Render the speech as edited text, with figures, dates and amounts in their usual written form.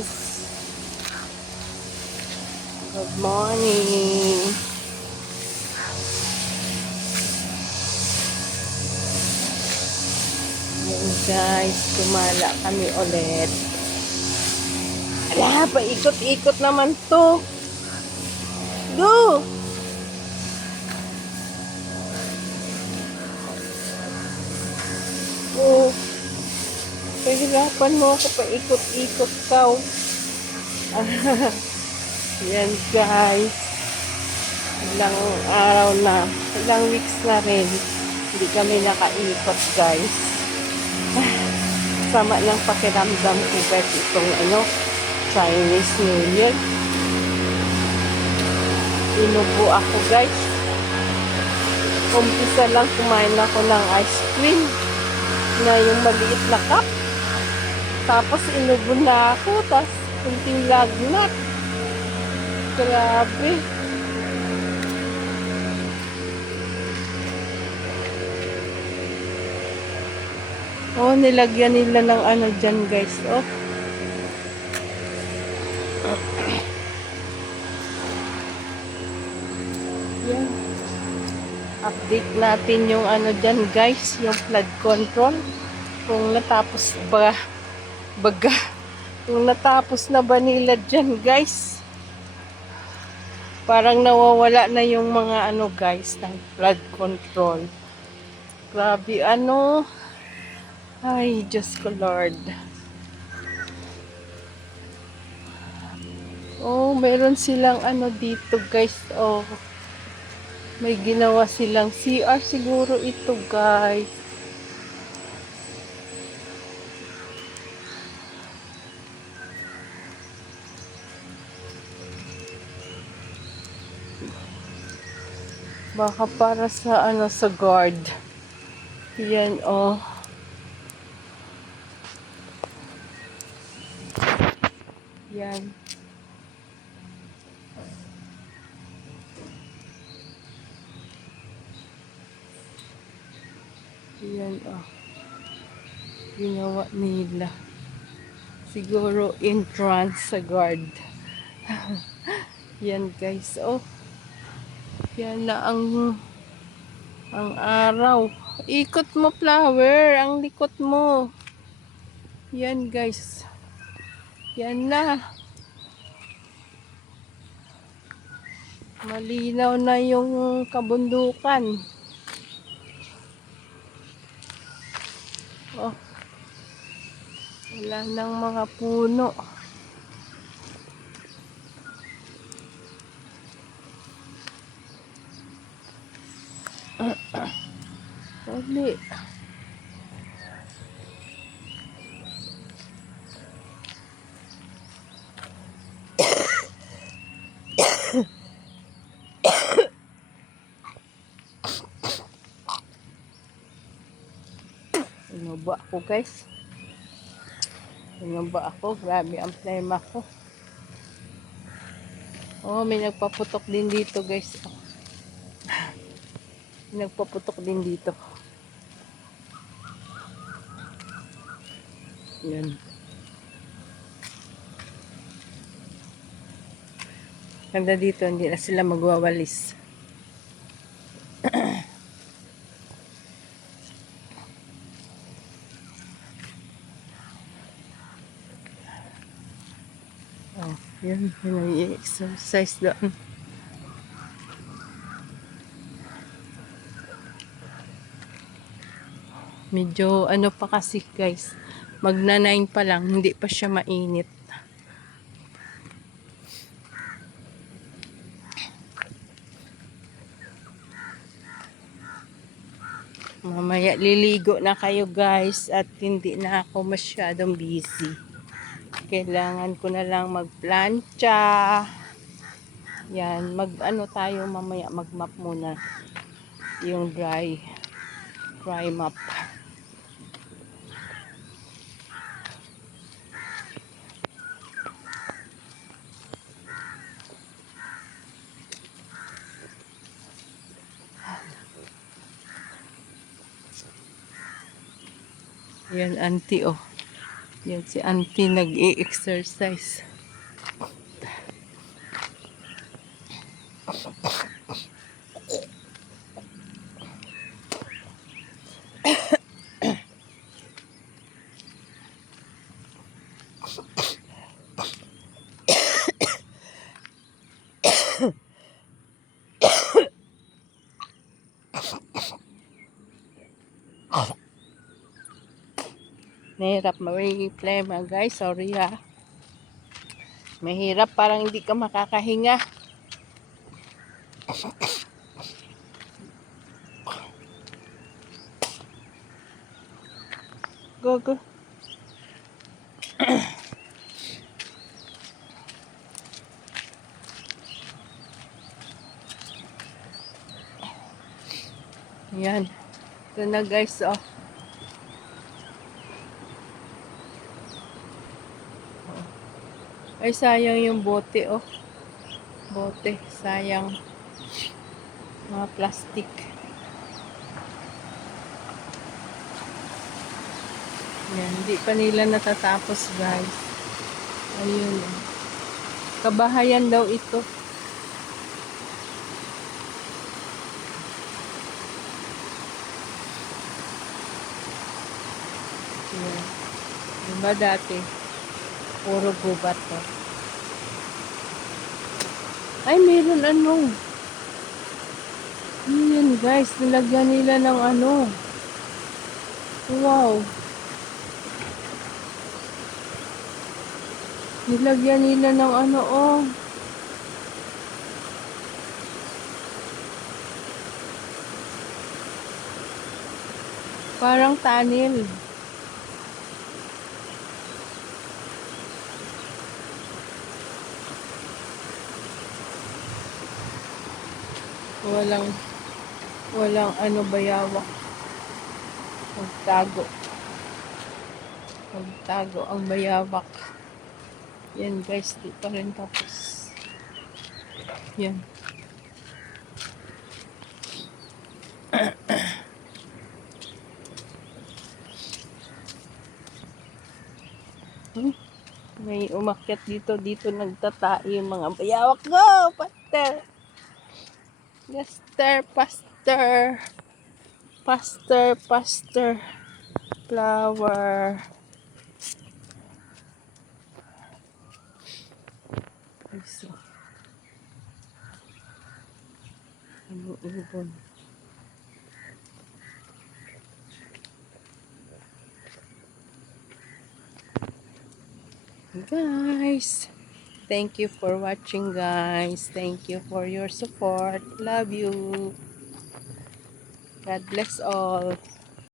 guys. Good morning. Yan guys, kumala kami ulit. Ala, paikot-ikot naman to. Go! Oh, pahirapan mo ako paikot-ikot ka. Yan guys. Ilang araw na, ilang weeks na rin. Hindi kami nakaikot guys. Sama ng pakiramdam ko guys itong Chinese New Year. Inubo ako guys. Umpisa lang kumain ako ng ice cream na yung maliit na cup. Tapos inubo na ako. Tapos kunting lagnat. Grabe. Oh, nilagyan nila ng ano dyan guys. Oh. Yan. Update natin yung ano dyan guys. Yung flood control. Kung natapos ba baga. Kung natapos na ba nila dyan guys. Parang nawawala na yung mga ano guys ng flood control. Grabe ano. Ay, Diyos ko Lord. Oh, meron silang ano dito guys. Oh, may ginawa silang CR siguro ito guys. Baka para sa ano sa guard. Yan oh. Yan. Yan oh. Ginawa nila. Siguro entrance sa guard. Yan guys oh. Yan na ang araw. Ikot mo flower, ang likot mo. Yan guys. Yan na. Malinaw na yung kabundukan. Oh. Wala nang mga puno. Uli. Inuba ako guys. Inuba ako. Grabe ang plema ko. Oh, may nagpaputok din dito guys. Oh. May nagpaputok din dito. Yan. Ganda dito, hindi na sila magwawalis. Oh, yan. Yan ang exercise doon. Medyo ano pa kasi guys. Magna-9 pa lang. Hindi pa siya mainit. Mamaya liligo na kayo guys. At hindi na ako masyadong busy. Kailangan ko na lang magplancha. Yan, mag-ano tayo mamaya, mag-map muna. Yung dry map. Yan, auntie, oh. Yan si auntie nag-i-exercise. Mahirap ma-plema guys, sorry ha. Mahirap, parang hindi ka makakahinga. Go, go. Yan. Ito na guys, oh. Ay, sayang yung bote, oh. Bote, sayang. Mga plastic. Yan, hindi pa nila natatapos guys. Ayun, oh. Kabahayan daw ito. Yan. Diba dati? Puro gubat to. Ay, meron ano. Yan guys, nilagyan nila ng ano. Wow. Nilagyan nila ng ano, oh. Parang tunnel. Walang ano bayawak. Magtago ang bayawak. Yan guys, di pa rin tapos. Yan. May umakyat dito nagtatae yung mga bayawak. Go, Pastor! Pastor. Flower. Iso. Ibon. Guys, thank you for watching guys. Thank you for your support. Love you. God bless all.